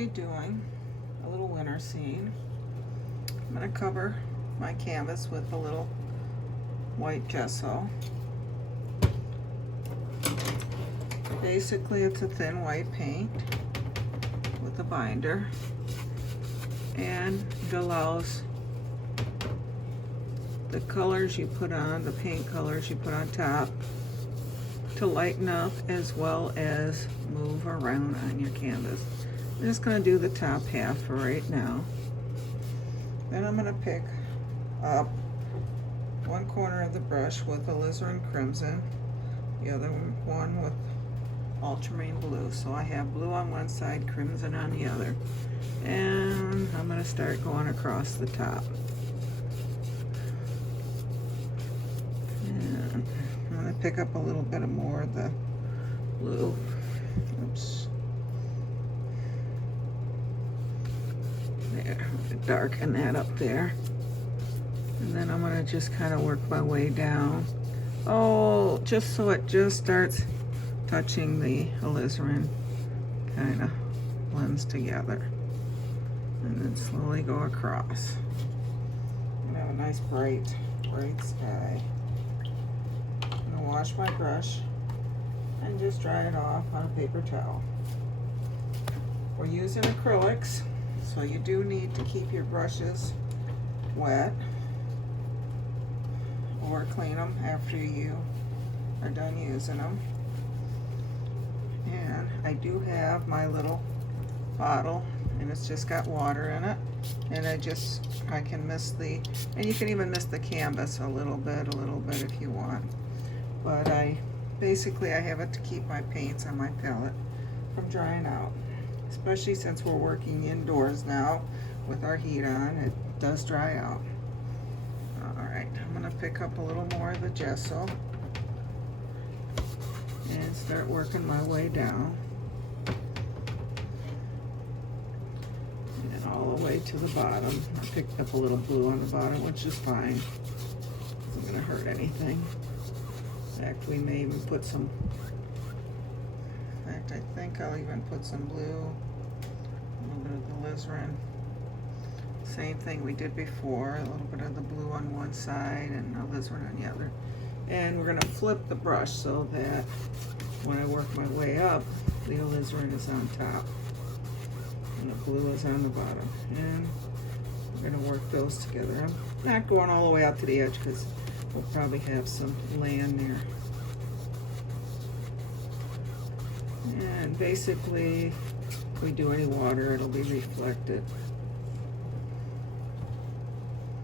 be doing a little winter scene. I'm going to cover my canvas with a little white gesso. Basically, it's a thin white paint with a binder, and it allows the colors you put on, the paint colors you put on top, to lighten up as well as move around on your canvas. I'm just going to do the top half for right now. Then I'm going to pick up one corner of the brush with alizarin crimson, the other one with ultramarine blue. So I have blue on one side, crimson on the other. And I'm going to start going across the top. And I'm going to pick up a little bit more of the blue. Oops. There, I'm going to darken that up there. And then I'm going to just kind of work my way down. Oh, just so it just starts touching the alizarin, kind of blends together. And then slowly go across. And have a nice bright sky. I'm going to wash my brush and just dry it off on a paper towel. We're using acrylics, so you do need to keep your brushes wet or clean them after you are done using them. And I do have my little bottle, and it's just got water in it, and I can mist the, and you can even mist the canvas a little bit if you want. But I have it to keep my paints on my palette from drying out, especially since we're working indoors now with our heat on. It does dry out. All right, I'm gonna pick up a little more of the gesso and start working my way down, and all the way to the bottom. I picked up a little blue on the bottom, which is fine. It's not gonna hurt anything. In fact, we may even put some, in fact, I think I'll even put some blue, a little bit of the alizarin. Same thing we did before, a little bit of the blue on one side and alizarin on the other. And we're going to flip the brush so that when I work my way up, the alizarin is on top and the blue is on the bottom. And we're going to work those together. I'm not going all the way out to the edge because we'll probably have some land there. And basically, if we do any water, it'll be reflected.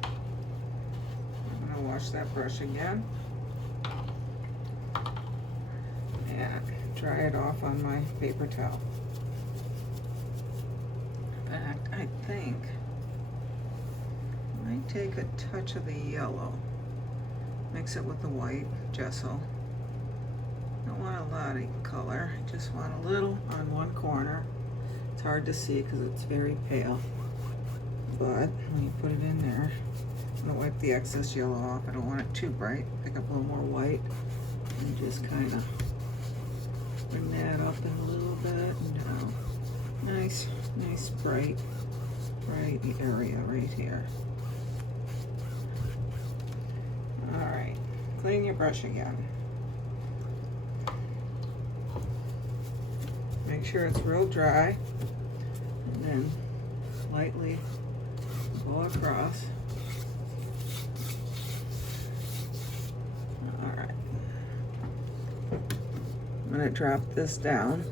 I'm going to wash that brush again and dry it off on my paper towel. In fact, I think I might take a touch of the yellow, mix it with the white gesso. Don't want a lot of color, just want a little on one corner. It's hard to see because it's very pale, but when you put it in there, I'm gonna wipe the excess yellow off. I don't want it too bright. Pick up a little more white and just kind of bring that up in a little bit and down. Nice bright area right here. All right, clean your brush again. Make sure it's real dry, and then lightly go across. All right. I'm going to drop this down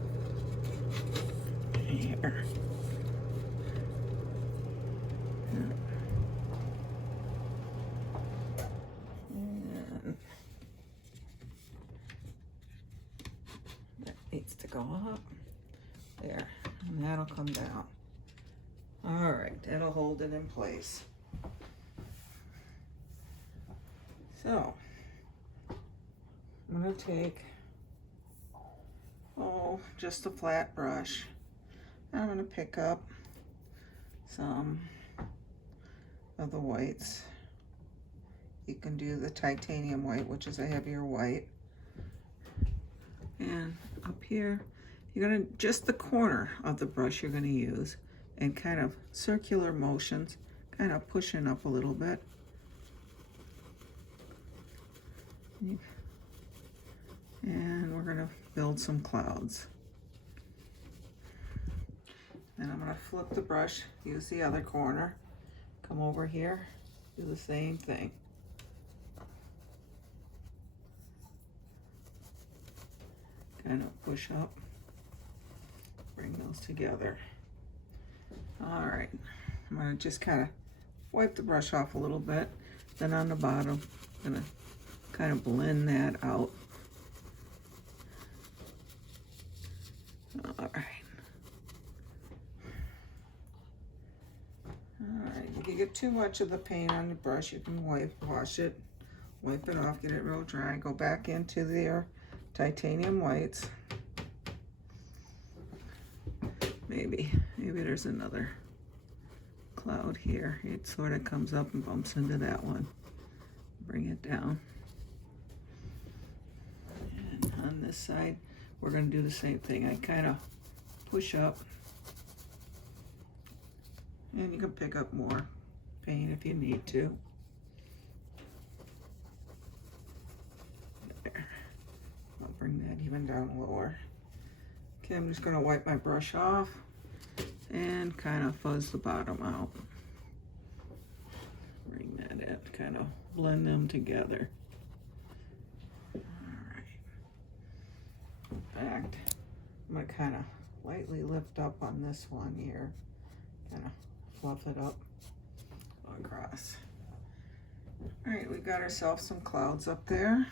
here. And that needs to go up. There, and that'll come down. All right, that'll hold it in place. So, I'm gonna take, just a flat brush. I'm gonna pick up some of the whites. You can do the titanium white, which is a heavier white. And up here you're gonna, just the corner of the brush you're gonna use, and kind of circular motions, kind of pushing up a little bit. And we're gonna build some clouds. Then I'm gonna flip the brush, use the other corner, come over here, do the same thing. Kind of push up, bring those together. All right, I'm gonna just kind of wipe the brush off a little bit. Then on the bottom, I'm gonna kind of blend that out. All right. All right, if you get too much of the paint on the brush, you can wash it, wipe it off, get it real dry, go back into their titanium whites. Maybe there's another cloud here. It sort of comes up and bumps into that one. Bring it down. And on this side, we're going to do the same thing. I kind of push up, and you can pick up more paint if you need to. There. I'll bring that even down lower. Okay, I'm just going to wipe my brush off and kind of fuzz the bottom out. Bring that in, kind of blend them together. All right. In fact, I'm going to kind of lightly lift up on this one here, kind of fluff it up across. All right, we got ourselves some clouds up there.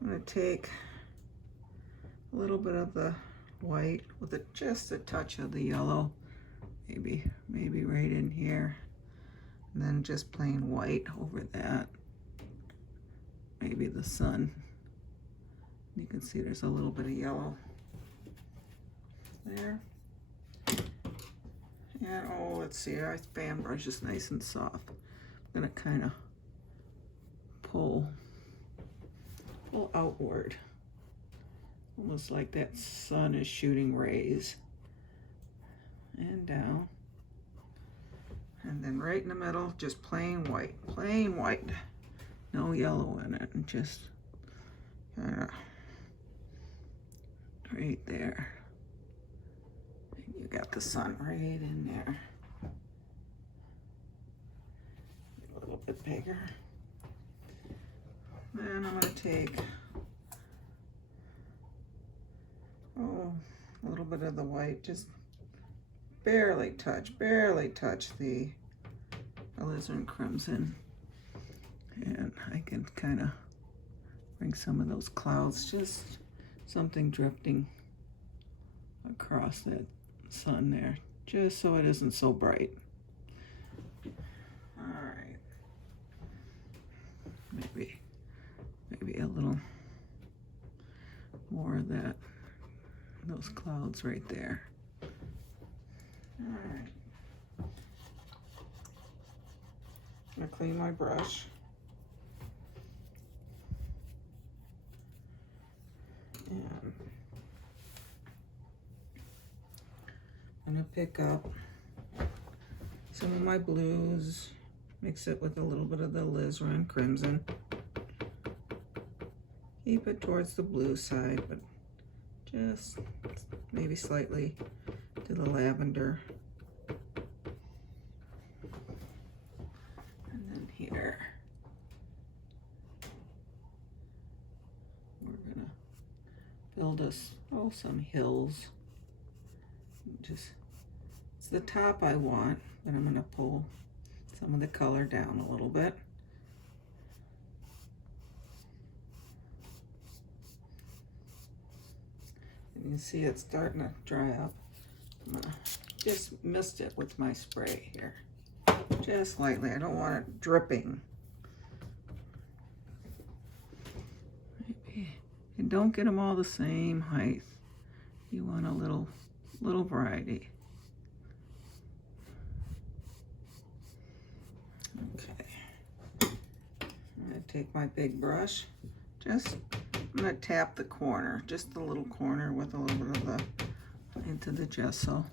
I'm going to take a little bit of the white with just a touch of the yellow, maybe right in here, and then just plain white over that. Maybe the sun. You can see there's a little bit of yellow there. And oh, let's see, our fan brush is nice and soft. I'm gonna kind of pull outward, almost like that sun is shooting rays, and down, and then right in the middle, just plain white, no yellow in it, and just kind of right there. And you got the sun right in there. A little bit bigger. Then I'm going to take a little bit of the white, just barely touch the alizarin crimson, and I can kind of bring some of those clouds, just something drifting across that sun there, just so it isn't so bright. All right, maybe a little more of that, those clouds right there. All right, I'm gonna clean my brush. And I'm gonna pick up some of my blues, mix it with a little bit of the alizarin crimson. Keep it towards the blue side, but just maybe slightly to the lavender. And then here, we're gonna build us, some hills. Just, it's the top I want, but I'm gonna pull some of the color down a little bit. You can see it's starting to dry up. I'm gonna just mist it with my spray here, just lightly. I don't want it dripping. Maybe. And don't get them all the same height. You want a little variety. Okay. I'm gonna take my big brush, just I'm going to tap the corner, just the little corner with a little bit of the, into the gesso.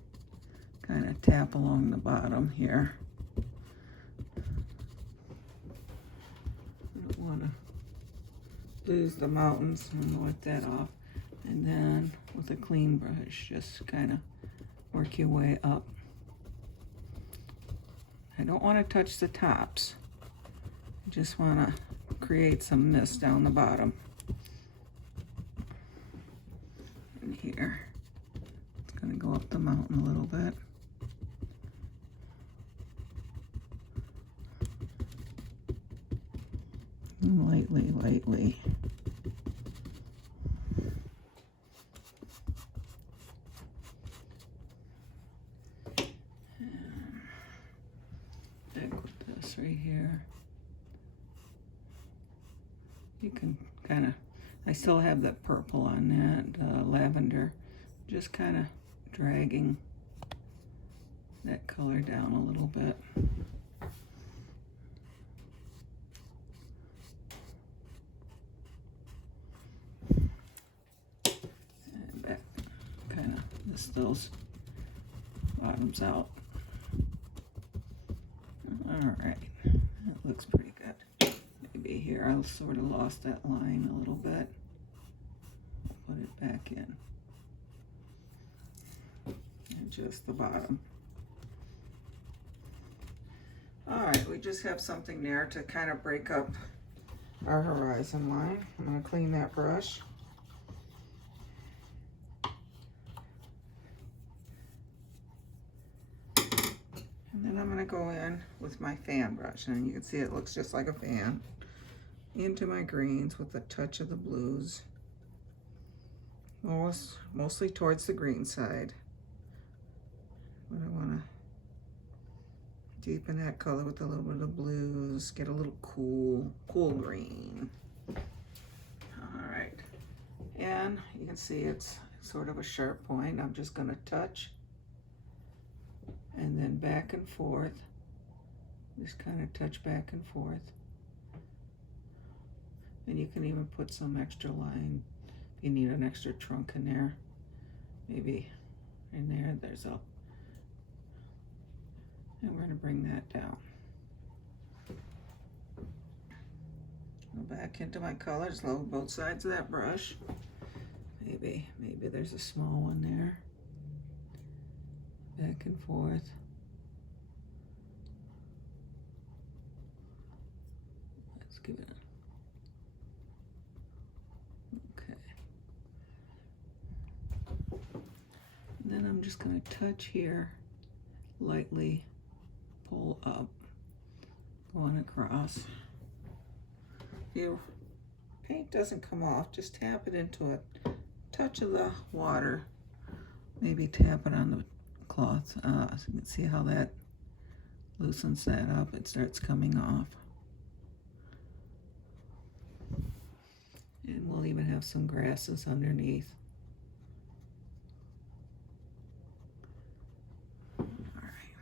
Kind of tap along the bottom here. I don't want to lose the mountains. I'm going to wipe that off. And then with a clean brush, just kind of work your way up. I don't want to touch the tops. I just want to create some mist down the bottom. And here, it's going to go up the mountain a little bit. And lightly, lightly. Right here. You can kind of, I still have that purple on that, lavender, just kind of dragging that color down a little bit. And that kind of mist those bottoms out. All right, that looks pretty good. Maybe here I sort of lost that line a little bit. I'll put it back in. And just the bottom. All right, we just have something there to kind of break up our horizon line. I'm going to clean that brush. And then I'm going to go in with my fan brush, and you can see it looks just like a fan, into my greens with a touch of the blues, mostly towards the green side. But I want to deepen that color with a little bit of blues, get a little cool green. All right, and you can see it's sort of a sharp point. I'm just going to touch and then back and forth, just kind of touch back and forth. And you can even put some extra line if you need an extra trunk in there. Maybe in there, there's a, and we're gonna bring that down. Go back into my colors, load both sides of that brush. Maybe there's a small one there. Back and forth. Let's give it a, okay. And then I'm just going to touch here, lightly pull up, going across. If your paint doesn't come off, just tap it into a touch of the water. Maybe tap it on the cloth, so you can see how that loosens that up. It starts coming off. And we'll even have some grasses underneath. All right.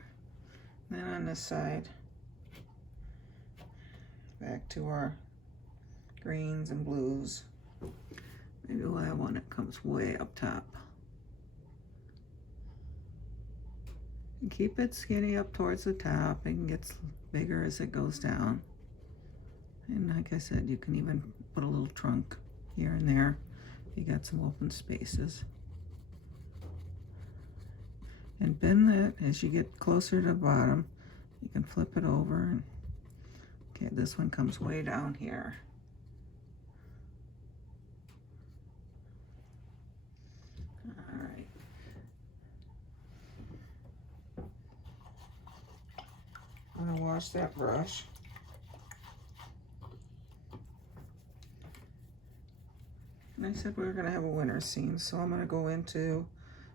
Then on this side, back to our greens and blues. Maybe we'll have one that comes way up top. And keep it skinny up towards the top and gets bigger as it goes down. And like I said, you can even put a little trunk here and there. You got some open spaces. And bend that as you get closer to the bottom. You can flip it over. And, okay, this one comes way down here. All right. I'm gonna wash that brush. And I said we were gonna have a winter scene, so I'm gonna go into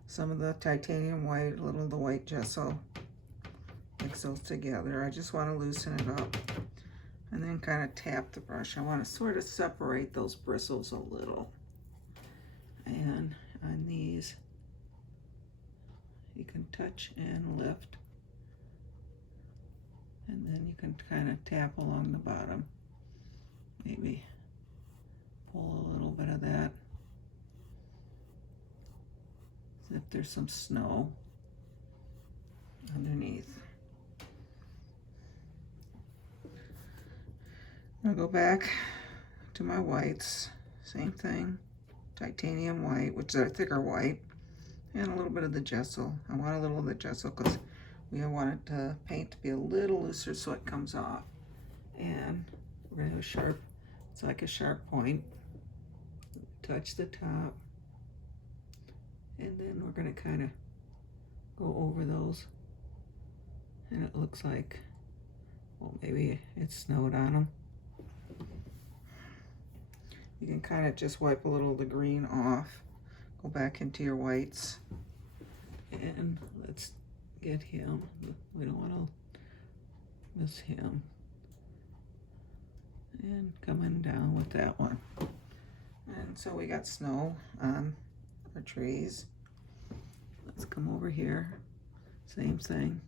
some of the titanium white, a little of the white gesso, mix those together. I just wanna loosen it up and then kind of tap the brush. I wanna sort of separate those bristles a little. And on these, you can touch and lift. And then you can kind of tap along the bottom. Maybe pull a little bit of that, as if there's some snow underneath. I'm gonna go back to my whites, same thing, titanium white, which is a thicker white, and a little bit of the gesso. I want a little of the gesso because we want the paint to be a little looser so it comes off. And we're gonna have a sharp, it's like a sharp point. Touch the top, and then we're gonna kind of go over those, and it looks like, well, maybe it snowed on them. You can kind of just wipe a little of the green off, go back into your whites, and let's get him. We don't want to miss him. And coming down with that one. And so we got snow on our trees. Let's come over here, same thing.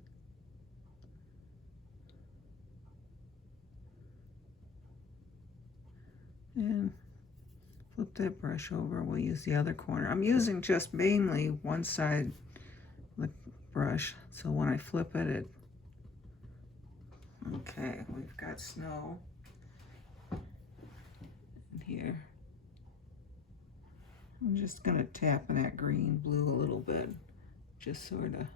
And flip that brush over. We'll use the other corner. I'm using just mainly one side of the brush, so when I flip it, okay, we've got snow in here. I'm just gonna tap in that green blue a little bit, just sort of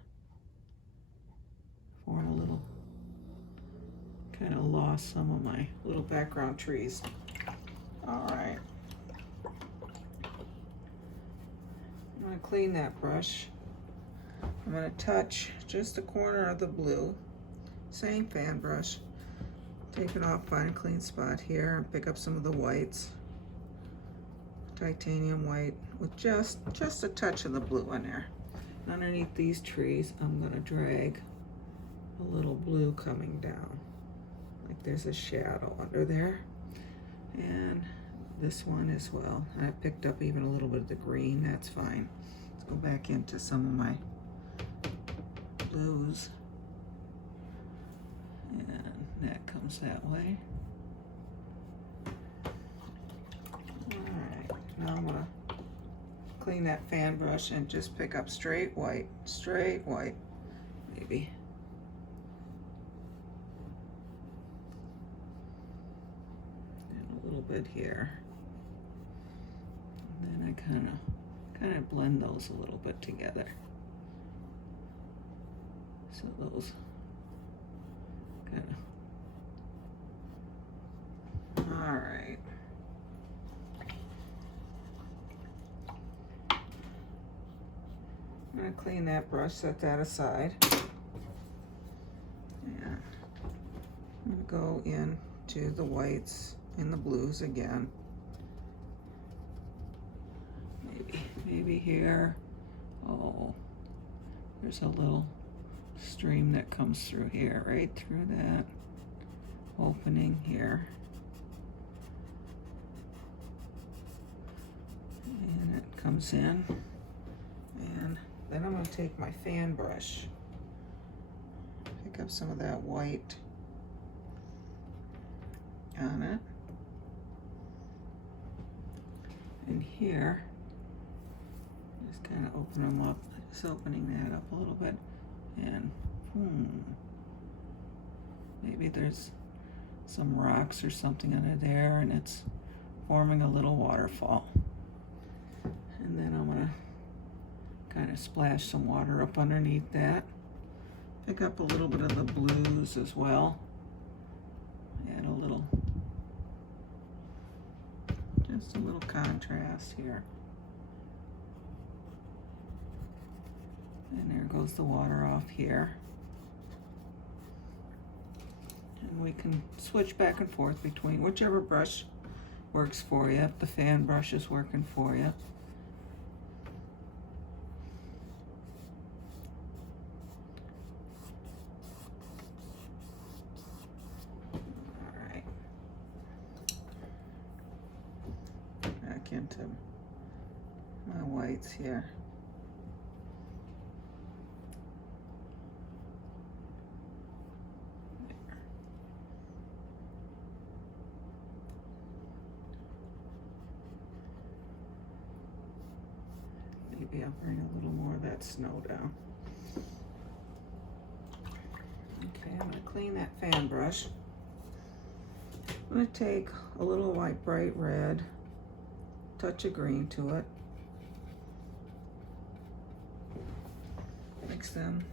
form a little, kind of lost some of my little background trees. All right. I'm going to clean that brush. I'm going to touch just the corner of the blue. Same fan brush. Take it off, find a clean spot here, and pick up some of the whites. Titanium white with just a touch of the blue in there. And underneath these trees, I'm going to drag a little blue coming down. Like there's a shadow under there. And this one as well. I picked up even a little bit of the green, that's fine. Let's go back into some of my blues. And that comes that way. All right, now I'm gonna clean that fan brush and just pick up straight white, maybe. And a little bit here. And then I kind of blend those a little bit together. So those kind of, all right. I'm gonna clean that brush, set that aside. And I'm gonna go into the whites and the blues again. Maybe here. Oh, there's a little stream that comes through here, right through that opening here. And it comes in. And then I'm going to take my fan brush, pick up some of that white on it. And here, just kind of open them up, just opening that up a little bit. And maybe there's some rocks or something under there and it's forming a little waterfall. And then I'm gonna kind of splash some water up underneath that. Pick up a little bit of the blues as well. Add a little, just a little contrast here. And there goes the water off here. And we can switch back and forth between whichever brush works for you, if the fan brush is working for you. All right. Back into my whites here. Maybe I'll bring a little more of that snow down. Okay, I'm gonna clean that fan brush. I'm gonna take a little white bright red, touch of green to it. Mix them.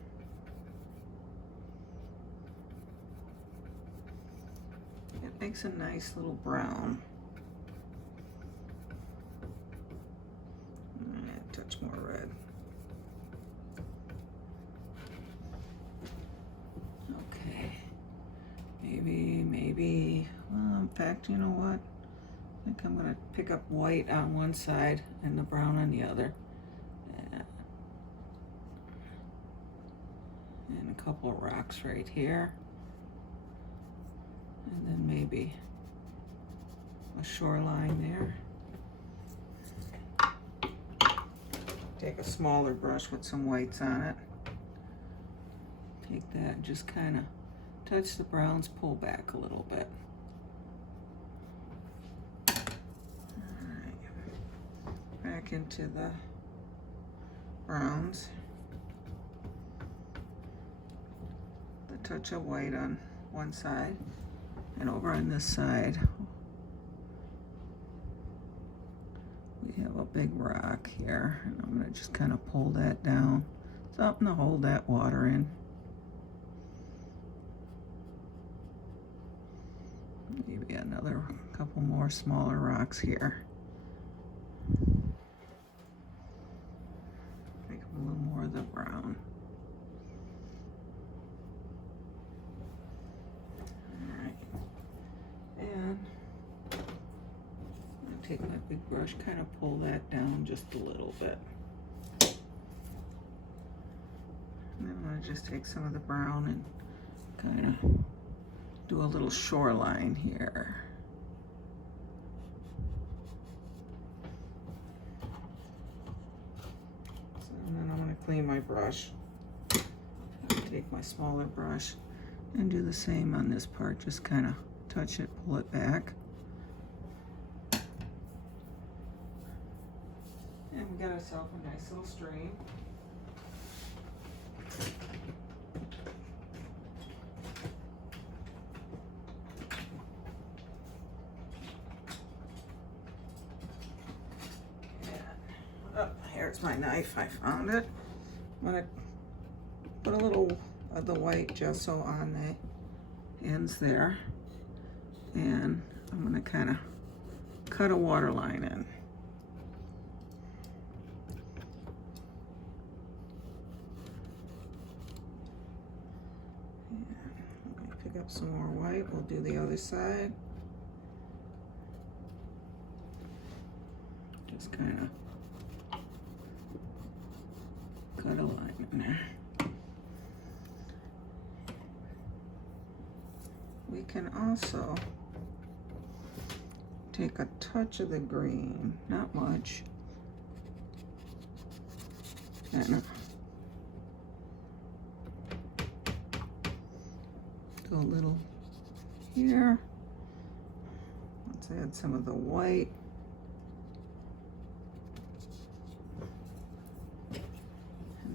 It makes a nice little brown. And touch more red. Okay. Maybe, well, in fact, you know what? I think I'm gonna pick up white on one side and the brown on the other. And a couple of rocks right here. And then maybe a shoreline there. Take a smaller brush with some whites on it. Take that and just kind of touch the browns, pull back a little bit. Alright, back into the browns. The touch of white on one side, and over on this side we have a big rock here, and I'm going to just kind of pull that down. Something to hold that water in. Maybe another couple more smaller rocks here. Make a little more of the brown. Alright. And I'm going to take my big brush, kind of pull that down just a little bit. And then I'm going to just take some of the brown and kind of do a little shoreline here. So, and then I'm going to clean my brush. Take my smaller brush and do the same on this part. Just kind of touch it, pull it back. And we got ourselves a nice little stream. Oh, here's my knife. I found it. I'm going to put a little of the white gesso on the ends there. And I'm going to kind of cut a water line in. And I'm going to pick up some more white. We'll do the other side. Just kind of cut a line in there. We can also take a touch of the green, not much, kind of do a little here. Let's add some of the white.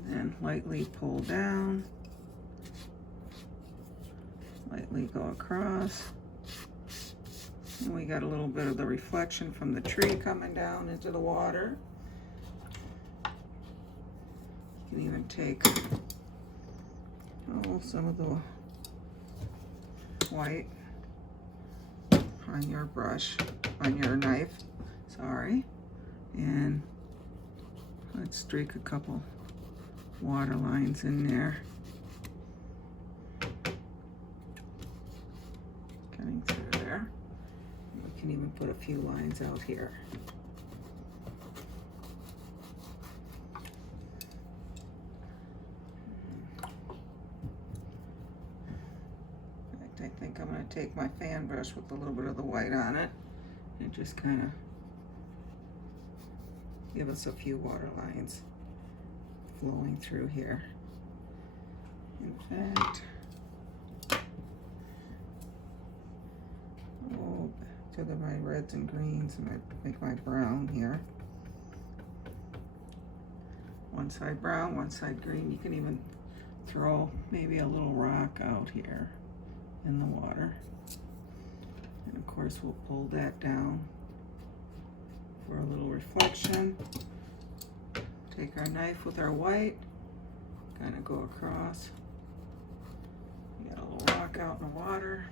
And lightly pull down, lightly go across. And we got a little bit of the reflection from the tree coming down into the water. You can even take some of the white on your brush, on your knife, sorry, and let's streak a couple water lines in there. Cutting through there. You can even put a few lines out here. In fact, I think I'm going to take my fan brush with a little bit of the white on it and just kind of give us a few water lines flowing through here. In fact, back to my reds and greens, and I make my brown here. side brown, one side green. You can even throw maybe a little rock out here in the water. And of course we'll pull that down for a little reflection. Take our knife with our white, kind of go across. Get a little rock out in the water.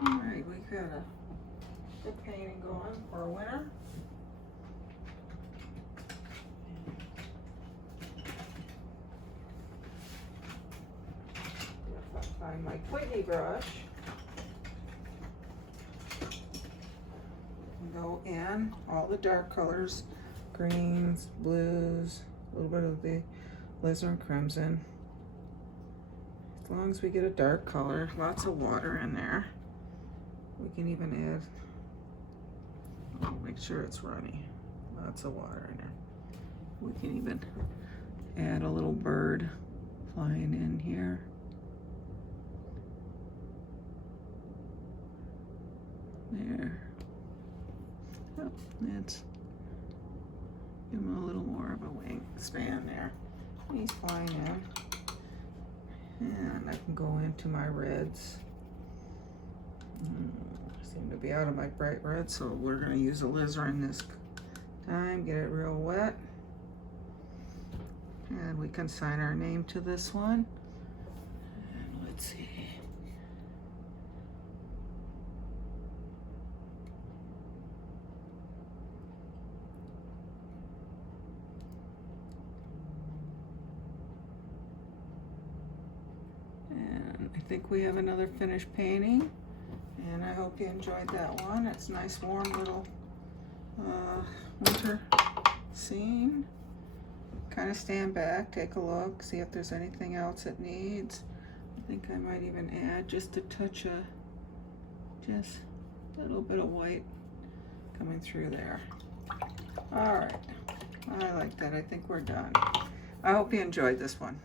All right, we got a good painting going for a winner. Find my twiggy brush. Go in all the dark colors, greens, blues, a little bit of the alizarin crimson. As long as we get a dark color, lots of water in there. We can even add, make sure it's runny, lots of water in there. We can even add a little bird flying in here. There. Oh, that's, give him a little more of a wingspan there. He's flying in. And I can go into my reds. Seem to be out of my bright red, so we're going to use alizarin this time. Get it real wet. And we can sign our name to this one. And let's see. I think we have another finished painting, and I hope you enjoyed that one. It's a nice warm little winter scene. Kind of stand back, take a look, see if there's anything else it needs. I think I might even add just a touch of, just a little bit of white coming through there. All right, I like that. I think we're done. I hope you enjoyed this one.